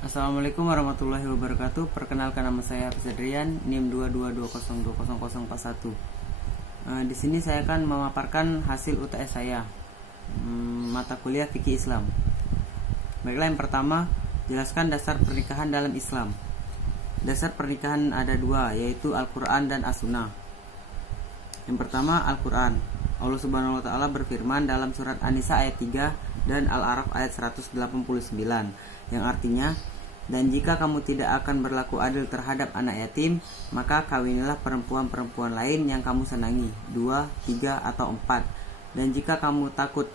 Assalamualaikum warahmatullahi wabarakatuh. Perkenalkan, nama saya Hafiz Adrian, NIM 222020041. Di sini saya akan memaparkan hasil UTS saya, mata kuliah Fikih Islam. Baiklah, yang pertama, jelaskan dasar pernikahan dalam Islam. Dasar pernikahan ada dua, yaitu Al-Quran dan As-Sunnah. Yang pertama, Al-Quran. Allah Subhanahu wa Ta'ala berfirman dalam surat An-Nisa ayat 3 dan Al-A'raf ayat 189, yang artinya, dan jika kamu tidak akan berlaku adil terhadap anak yatim, maka kawinilah perempuan-perempuan lain yang kamu senangi, 2, 3, atau 4. Dan jika kamu takut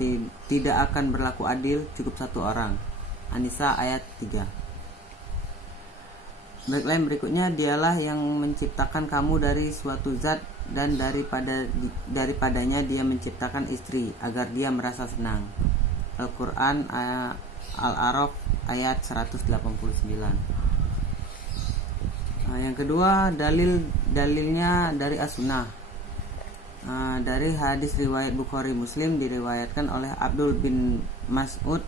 tidak akan berlaku adil, cukup satu orang. An-Nisa ayat 3. Baiklah, yang berikutnya, dialah yang menciptakan kamu dari suatu zat, dan daripadanya dia menciptakan istri agar dia merasa senang. Al-Quran Al-A'raf ayat 189. Yang kedua, dalilnya dari As-Sunnah. Dari hadis riwayat Bukhari Muslim diriwayatkan oleh Abdul bin Mas'ud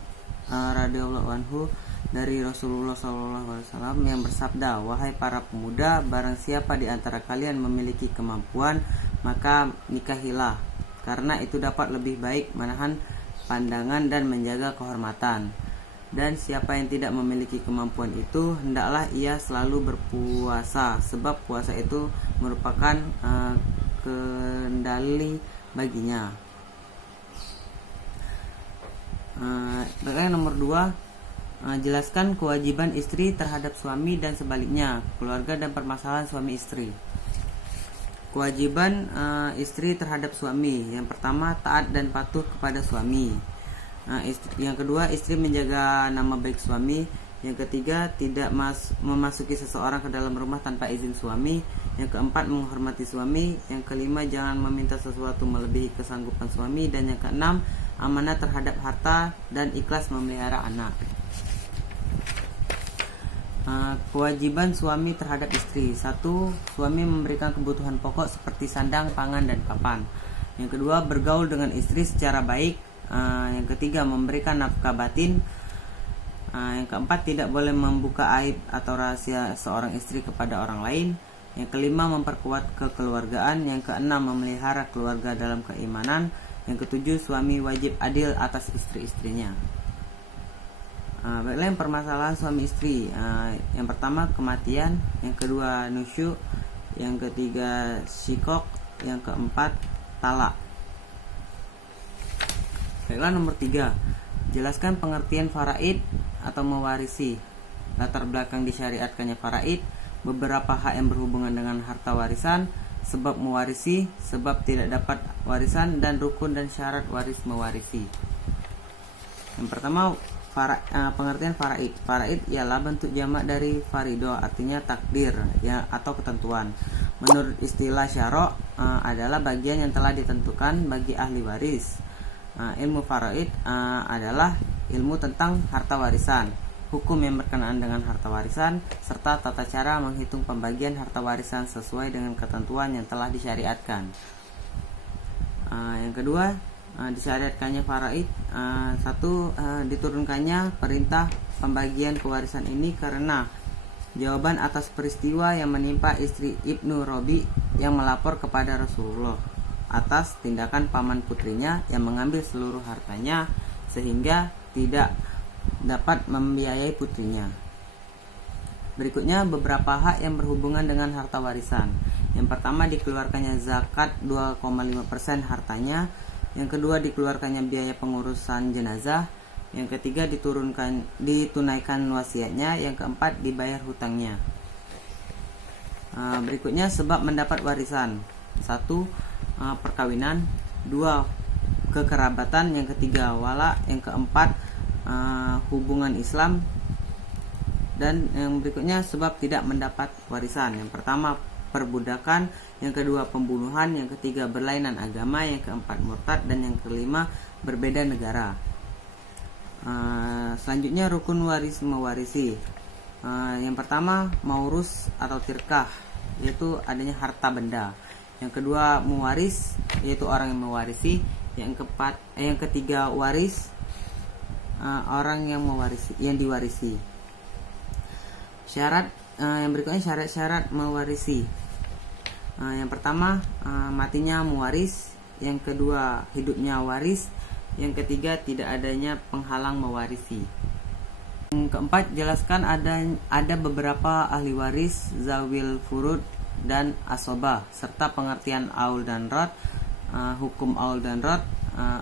radhiyallahu anhu dari Rasulullah SAW yang bersabda, "Wahai para pemuda, barang siapa di antara kalian memiliki kemampuan, maka nikahilah, karena itu dapat lebih baik menahan pandangan dan menjaga kehormatan. Dan siapa yang tidak memiliki kemampuan itu, hendaklah ia selalu berpuasa, sebab puasa itu merupakan kendali baginya." Yang nomor 2, jelaskan kewajiban istri terhadap suami dan sebaliknya, keluarga dan permasalahan suami istri. Kewajiban istri terhadap suami, yang pertama, taat dan patuh kepada suami. Yang kedua, istri menjaga nama baik suami. Yang ketiga, tidak memasuki seseorang ke dalam rumah tanpa izin suami. Yang keempat, menghormati suami. Yang kelima, jangan meminta sesuatu melebihi kesanggupan suami. Dan yang keenam, amanah terhadap harta dan ikhlas memelihara anak. Kewajiban suami terhadap istri. 1. Suami memberikan kebutuhan pokok seperti sandang, pangan, dan papan. Yang kedua, bergaul dengan istri secara baik. Yang ketiga, memberikan nafkah batin. Yang keempat, tidak boleh membuka aib atau rahasia seorang istri kepada orang lain. Yang kelima, memperkuat kekeluargaan. Yang keenam, memelihara keluarga dalam keimanan. Yang ketujuh, suami wajib adil atas istri-istrinya. Baiklah, yang permasalahan suami istri. Yang pertama, kematian. Yang kedua, nusyuk. Yang ketiga, syikok. Yang keempat, talak. Baiklah, nomor 3, jelaskan pengertian faraid atau mewarisi. Latar belakang disyariatkannya faraid, beberapa hak yang berhubungan dengan harta warisan, sebab mewarisi, sebab tidak dapat warisan, dan rukun dan syarat waris mewarisi. Yang pertama, pengertian faraid. Faraid ialah bentuk jamak dari farido, artinya takdir ya, atau ketentuan. Menurut istilah syarok, adalah bagian yang telah ditentukan bagi ahli waris. Ilmu faraid adalah ilmu tentang harta warisan, hukum yang berkenaan dengan harta warisan, serta tata cara menghitung pembagian harta warisan sesuai dengan ketentuan yang telah disyariatkan. Yang kedua, disyariatkannya faraid. 1. Diturunkannya perintah pembagian kewarisan ini karena jawaban atas peristiwa yang menimpa istri Ibnu Robi yang melapor kepada Rasulullah atas tindakan paman putrinya yang mengambil seluruh hartanya sehingga tidak dapat membiayai putrinya. Berikutnya, beberapa hak yang berhubungan dengan harta warisan. Yang pertama, dikeluarkannya zakat 2,5% hartanya. Yang kedua, dikeluarkannya biaya pengurusan jenazah. Yang ketiga, ditunaikan wasiatnya. Yang keempat, dibayar hutangnya. Berikutnya, sebab mendapat warisan. 1. Perkawinan. 2. Kekerabatan. Yang ketiga, wala. Yang keempat, hubungan Islam. Dan yang berikutnya, sebab tidak mendapat warisan. Yang pertama, perbudakan. Yang kedua, pembunuhan. Yang ketiga, berlainan agama. Yang keempat, murtad. Dan yang kelima, berbeda negara. Selanjutnya, rukun waris mewarisi. Yang pertama, maurus atau tirkah, yaitu adanya harta benda. Yang kedua, mewaris, yaitu orang yang mewarisi. Yang ketiga, waris, orang yang mewarisi, yang diwarisi. Yang berikutnya syarat-syarat mewarisi. Yang pertama, matinya mewaris. Yang kedua, hidupnya waris. Yang ketiga, tidak adanya penghalang mewarisi. Yang keempat, jelaskan ada beberapa ahli waris, zawil furud dan asobah, serta pengertian aul dan rod, hukum aul dan rod,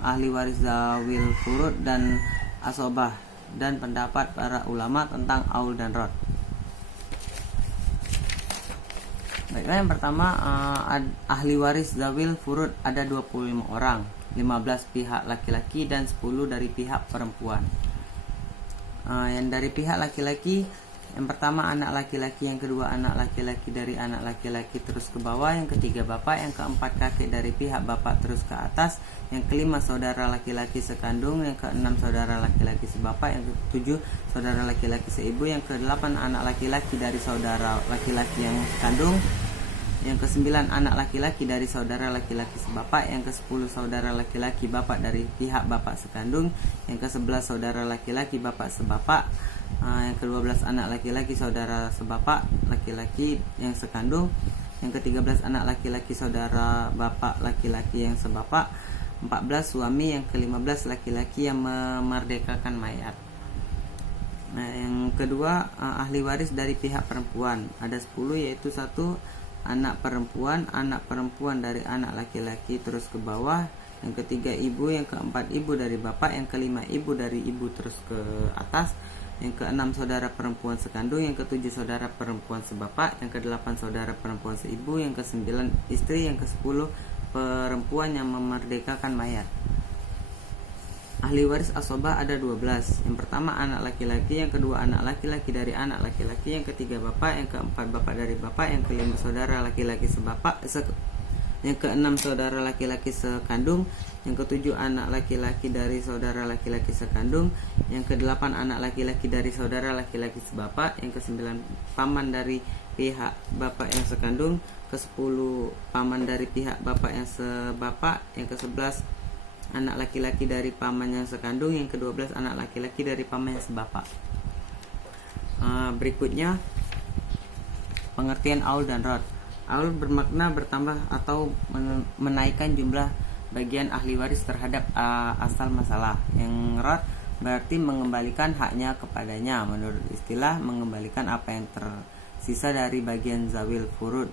ahli waris zawil furud dan asobah, dan pendapat para ulama tentang aul dan rod. Baiklah, yang pertama, ahli waris zawil furud ada 25 orang, 15 pihak laki-laki dan 10 dari pihak perempuan. Yang dari pihak laki-laki, yang pertama anak laki-laki, yang kedua anak laki-laki dari anak laki-laki terus ke bawah, yang ketiga bapak, yang keempat kakek dari pihak bapak terus ke atas, yang kelima saudara laki-laki sekandung, yang keenam saudara laki-laki sebapak, yang ketujuh saudara laki-laki seibu, yang kedelapan anak laki-laki dari saudara laki-laki yang sekandung, yang kesembilan anak laki-laki dari saudara laki-laki sebapak, yang ke-10 saudara laki-laki bapak dari pihak bapak sekandung, yang ke-11 saudara laki-laki bapak sebapak, yang ke-12 anak laki-laki saudara sebapak laki-laki yang sekandung, yang ke-13 anak laki-laki saudara bapak laki-laki yang sebapak, 14 suami, yang ke-15 laki-laki yang memerdekakan mayat. Yang kedua, ahli waris dari pihak perempuan ada 10, yaitu 1 anak perempuan dari anak laki-laki terus ke bawah, yang ketiga ibu, yang keempat ibu dari bapak, yang kelima ibu dari ibu terus ke atas, yang keenam saudara perempuan sekandung, yang ketujuh saudara perempuan sebapak, yang kedelapan saudara perempuan seibu, yang kesembilan istri, yang ke-10 perempuan yang memerdekakan mayat. Ahli waris asobah ada 12. Yang pertama anak laki-laki, yang kedua anak laki-laki dari anak laki-laki, yang ketiga bapak, yang keempat bapak dari bapak, yang kelima saudara laki-laki sebapak, yang keenam saudara laki-laki sekandung, yang ketujuh anak laki-laki dari saudara laki-laki sekandung, yang kedelapan anak laki-laki dari saudara laki-laki sebapak, yang kesembilan paman dari pihak bapak yang sekandung, ke-10 paman dari pihak bapak yang sebapak, yang ke-11 anak laki-laki dari paman yang sekandung, yang ke-12 anak laki-laki dari paman yang sebapak. Berikutnya, pengertian aul dan rod. Aul bermakna bertambah atau menaikkan jumlah bagian ahli waris terhadap asal masalah. Yang rod berarti mengembalikan haknya kepadanya, menurut istilah mengembalikan apa yang tersisa dari bagian zawil furud.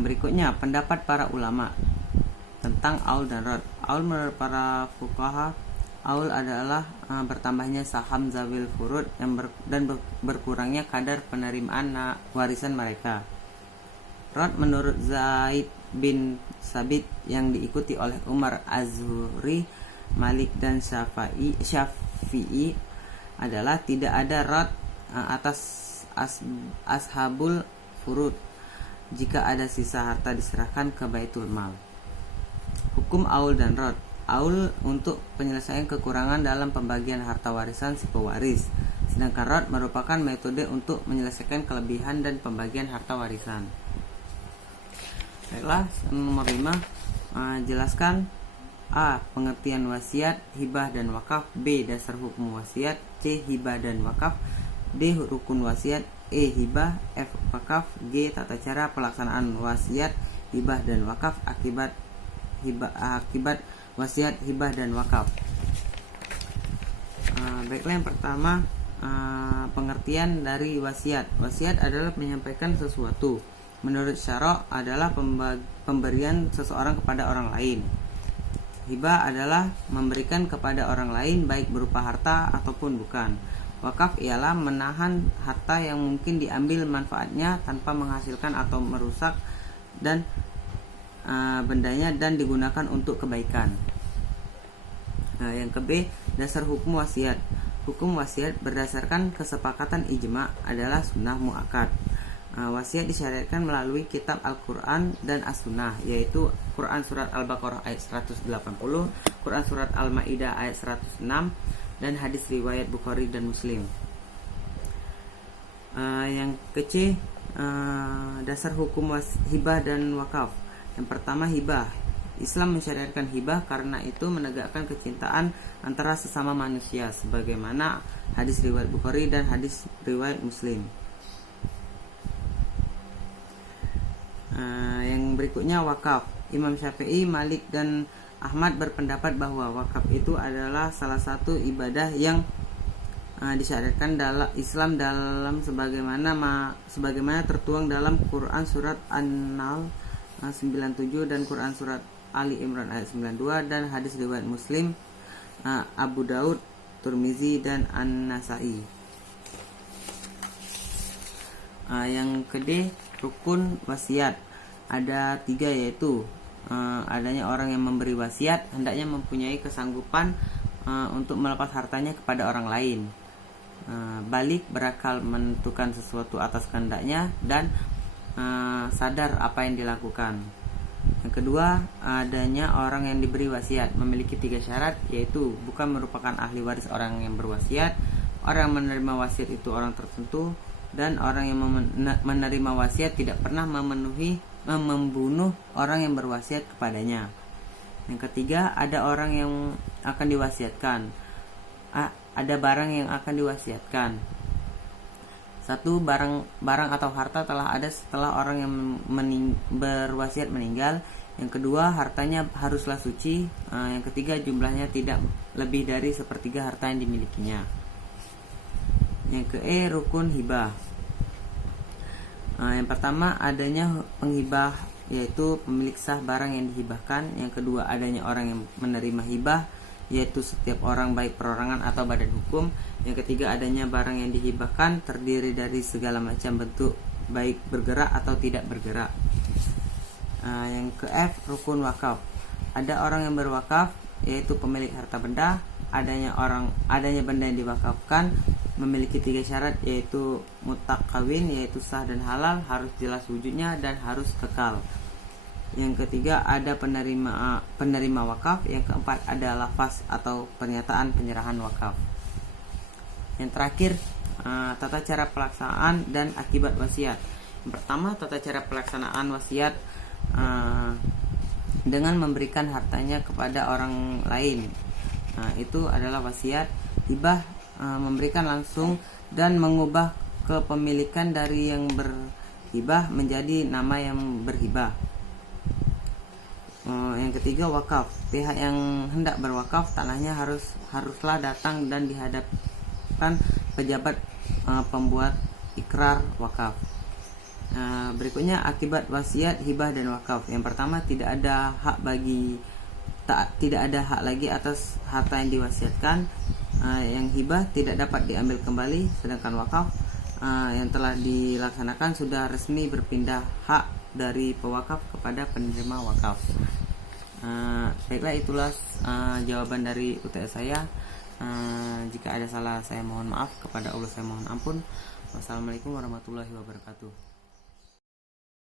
Berikutnya, pendapat para ulama tentang aul dan rod. Aul menurut para fuqaha, aul adalah bertambahnya saham zawil furud dan berkurangnya kadar penerimaan warisan mereka. Rod menurut Zaid bin Sabit yang diikuti oleh Umar Az-Zuhri, Malik dan Syafi'i adalah tidak ada rod atas ashabul furud jika ada sisa harta diserahkan ke Baitul Mal. Hukum aul dan rod. Aul untuk penyelesaian kekurangan dalam pembagian harta warisan si pewaris, sedangkan rod merupakan metode untuk menyelesaikan kelebihan dan pembagian harta warisan. Baiklah, nomor 5, jelaskan A. Pengertian wasiat, hibah dan wakaf. B. Dasar hukum wasiat. C. Hibah dan wakaf. D. Rukun wasiat. E. Hibah. F. Wakaf. G. Tata cara pelaksanaan wasiat, hibah dan wakaf akibat wasiat, hibah dan wakaf. Baiklah, yang pertama, pengertian dari wasiat. Wasiat adalah menyampaikan sesuatu. Menurut syara' adalah pemberian seseorang kepada orang lain. Hibah adalah memberikan kepada orang lain baik berupa harta ataupun bukan. Wakaf ialah menahan harta yang mungkin diambil manfaatnya tanpa menghasilkan atau merusak dan bendanya dan digunakan untuk kebaikan. Yang ke B, dasar hukum wasiat. Hukum wasiat berdasarkan kesepakatan ijma' adalah sunnah mu'akkad. Wasiat disyariatkan melalui kitab Al-Quran dan As-Sunnah, yaitu Quran Surat Al-Baqarah ayat 180, Quran Surat Al-Ma'idah ayat 106, dan hadis riwayat Bukhari dan Muslim. Yang ke C, dasar hukum hibah dan wakaf. Yang pertama, hibah Islam mensyariatkan hibah karena itu menegakkan kecintaan antara sesama manusia, sebagaimana hadis riwayat Bukhari dan hadis riwayat Muslim. Yang berikutnya wakaf. Imam Syafi'i, Malik, dan Ahmad berpendapat bahwa wakaf itu adalah salah satu ibadah yang disyariatkan dalam Islam dalam sebagaimana tertuang dalam Quran surat An-Nahl 97 dan Quran surat Ali Imran ayat 92 dan hadis riwayat Muslim, Abu Daud, Turmizi, dan An-Nasai. Yang kedua, rukun wasiat. Ada 3, yaitu adanya orang yang memberi wasiat hendaknya mempunyai kesanggupan untuk melepas hartanya kepada orang lain, balik berakal menentukan sesuatu atas kehendaknya, dan sadar apa yang dilakukan. Yang kedua, adanya orang yang diberi wasiat memiliki 3 syarat, yaitu bukan merupakan ahli waris orang yang berwasiat, orang yang menerima wasiat itu orang tertentu, dan orang yang menerima wasiat tidak pernah membunuh orang yang berwasiat kepadanya. Yang ketiga, ada orang yang akan diwasiatkan. Ada barang yang akan diwasiatkan. 1. Barang atau harta telah ada setelah orang yang berwasiat meninggal. Yang kedua, hartanya haruslah suci. Yang ketiga, jumlahnya tidak lebih dari 1/3 harta yang dimilikinya. Yang ke rukun hibah. Yang pertama, adanya penghibah, yaitu pemilik sah barang yang dihibahkan. Yang kedua, adanya orang yang menerima hibah, yaitu setiap orang baik perorangan atau badan hukum. Yang ketiga, adanya barang yang dihibahkan terdiri dari segala macam bentuk, baik bergerak atau tidak bergerak. Yang ke rukun wakaf. Ada orang yang berwakaf, yaitu pemilik harta benda. Adanya benda yang diwakafkan memiliki 3 syarat, yaitu mutlak kawin, yaitu sah dan halal, harus jelas wujudnya, dan harus kekal. Yang ketiga, ada penerima wakaf. Yang keempat, ada lafaz atau pernyataan penyerahan wakaf. Yang terakhir, tata cara pelaksanaan dan akibat wasiat. Yang pertama, tata cara pelaksanaan wasiat dengan memberikan hartanya kepada orang lain. Itu adalah wasiat. Hibah, memberikan langsung dan mengubah kepemilikan dari yang berhibah menjadi nama yang berhibah. Yang ketiga, wakaf. Pihak yang hendak berwakaf tanahnya haruslah datang dan dihadapkan pejabat pembuat ikrar wakaf. Berikutnya, akibat wasiat, hibah, dan wakaf. Yang pertama, tidak ada hak lagi atas harta yang diwasiatkan. Yang hibah tidak dapat diambil kembali, sedangkan wakaf yang telah dilaksanakan sudah resmi berpindah hak dari pewakaf kepada penerima wakaf. Baiklah, itulah jawaban dari UTS saya. Jika ada salah, saya mohon maaf. Kepada Allah saya mohon ampun. Wassalamualaikum warahmatullahi wabarakatuh.